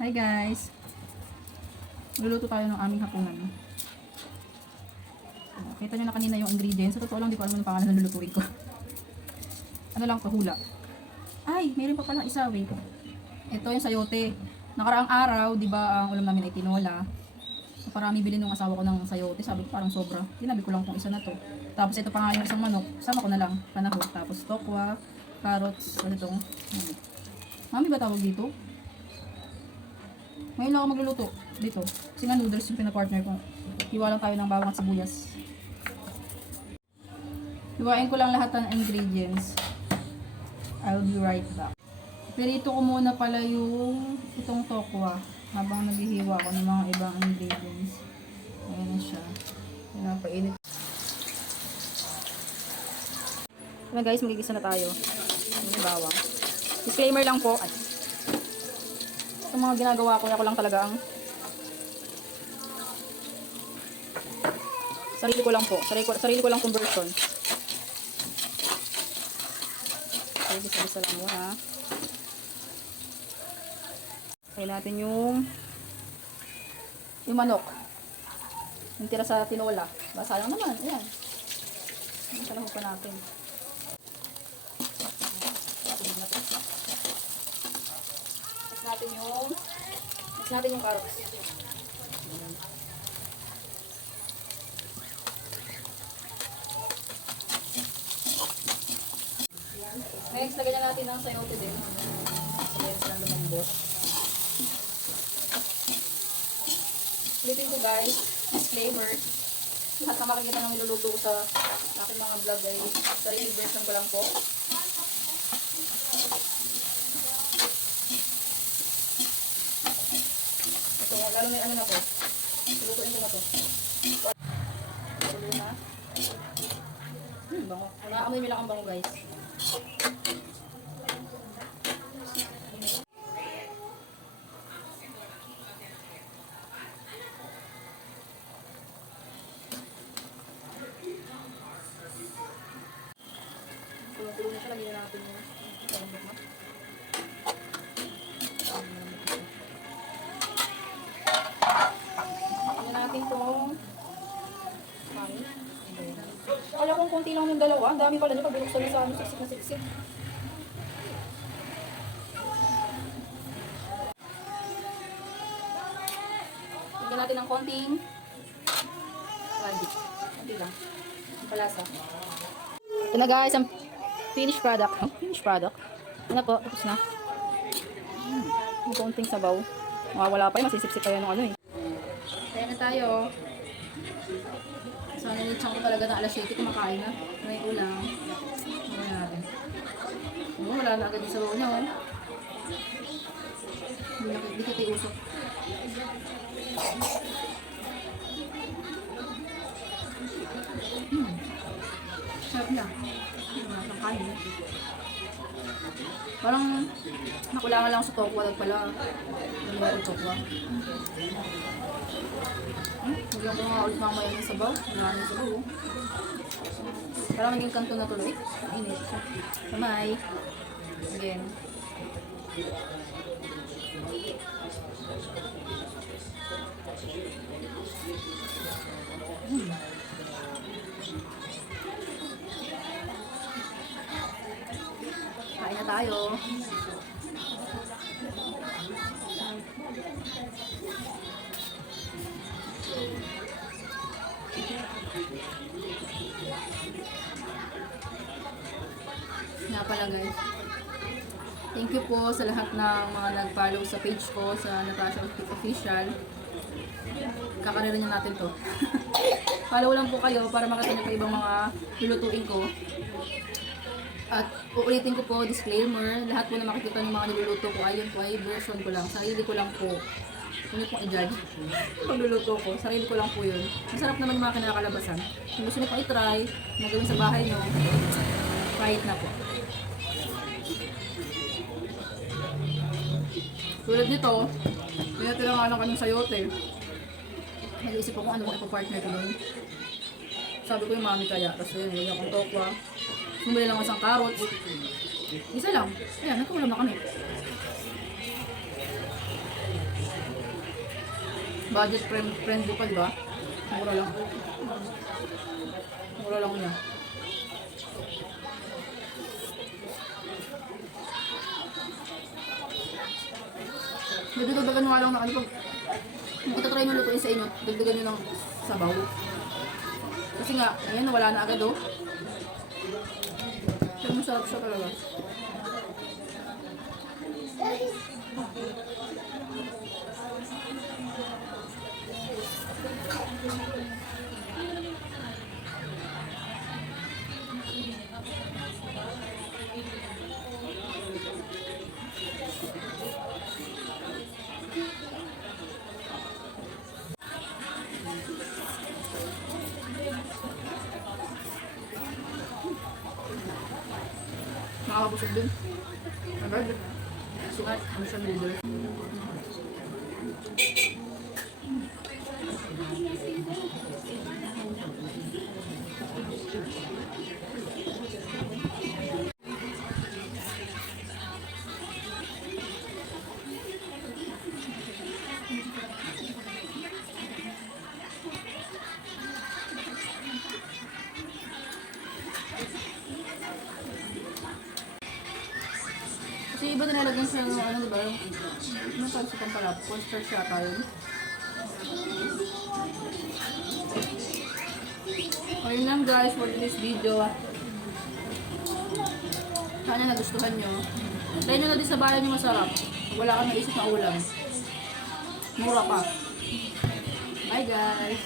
Hi guys! Luluto tayo ng aming hapunan. Kita nyo na kanina yung ingredients. Sa totoo lang, di ko alam ang pangalan ng lulutuin ko. Ano lang, kahula. Ay, mayroon pa palang isa, wait. Ito yung sayote. Nakaraang araw, di ba, ang ulam namin ay tinola. So, parami bilhin ng asawa ko ng sayote. Sabi ko parang sobra. Tinabi ko lang kung isa na to. Tapos ito pa nga yung isang manok. Sama ko na lang. Panahon. Tapos tokwa, carrots, ano itong. Mami ba tawag dito? Ngayon lang ako magluluto dito. Kasi nga noodles yung pinapartner ko. Hiwa lang tayo ng bawang at sibuyas. Hiwain ko lang lahat ng ingredients. I'll be right back. Pirito ko muna pala yung itong tokwa habang naghihiwa ko ng mga ibang ingredients. Ayan na siya. Pinapainit. Ayan guys, magigisa na tayo. Ayan yung bawang. Disclaimer lang po. Sa mga ginagawa ko, ako lang talaga ang sarili ko lang po. Sarili ko lang conversion. Okay, bisa-bisa lang yun ha. Kaya natin yung manok. Yung tira sa tinola. Basa lang naman. Ayan. Ayan palahog pa natin. Mix natin yung carrots. Next, lagyan na natin ng sayote din. Lagyan silang lumambot. Ulitin ko guys, disclaimer. Lahat na makikita ng niluluto ko sa aking mga vlog ay sarili version ko lang po. Ito, lalo na yung ano na po. Lutuin ko na to. Luto na. Bango. Nakaamoy nyo lang ang bango guys. Tulong-tulong na siya. Lagyan na natin yung lambot na. Lagyan natin itong mami. Kala kong konti lang yung dalawa. Ang dami pala niya pag binuksan niya sa ano. Siksik na siksik. Lagyan natin ng konting magic. Konti lang. Ang palasa. Ito na guys, ang finished product. Oh, finished product. Ito na po, tapos na. Yung konting sabaw. Mawawala pa yun, masisipsip pa yan ng ano eh. Kaya na tayo. So, nilitsang ko talaga na alas 7 kumakain na. May ulam. Gawin natin. Oh, wala na agad yung sabaw niya oh. Hindi ko tayo usok. Sarap na. Ang kanin. Parang nakulangan lang sa tokwa. Pala. Hindi na yung tokwa. Bigyan ko nga ulit mamaya ng sabaw. Maraming sabaw. Parang maging kanto na tuloy. Init. Kamay. Again. Kain na tayo. Nga pala guys. Thank you po sa lahat ng mga nag-follow sa page ko sa Natasha Official. Kakarera niya natin to. Follow lang po kayo para makita niyo pa ibang mga lulutuin ko. At uulitin ko po, disclaimer, lahat po na makikita ng mga niluluto ko ay yun po ay version ko lang. Sarili ko lang po. Hindi pong i-judge. Pagluluto ko, sarili ko lang po yun. Masarap naman yung mga kinakalabasan. Kung gusto niyo pong i-try, na gawin sa bahay nyo, try it na po. Tulad nito, pinatira nga lang kanyang sayote. Nag-iisip ako ano kung ipapartner ko doon. Sabi ko yung mami kaya. Tapos yun, yung akong tokwa. Bumili lang ako isang carrots. Isa lang. Ayan, nagkulam na kami. Budget friendly pa, di ba? Mura lang. Mura lang niya. Medyo dagdagan mo nga lang na ano pag itatry nyo lutuin sa inyo, dagdagan nyo ng sabaw. Kasi nga, ayan, wala na agad oh. Pero masarap siya talaga. Nakakabusog din. Agad. Sukat, ano siya noodle. Kasi iba nilalagyan siya ng ano, diba? Ano tawag sa pampalap? Poster siya tayo. Ayun lang guys for this video. Sana nagustuhan nyo. Try nyo na din sa bahay nyo masarap. Wala kang naisip na ulam. Mura pa. Bye guys!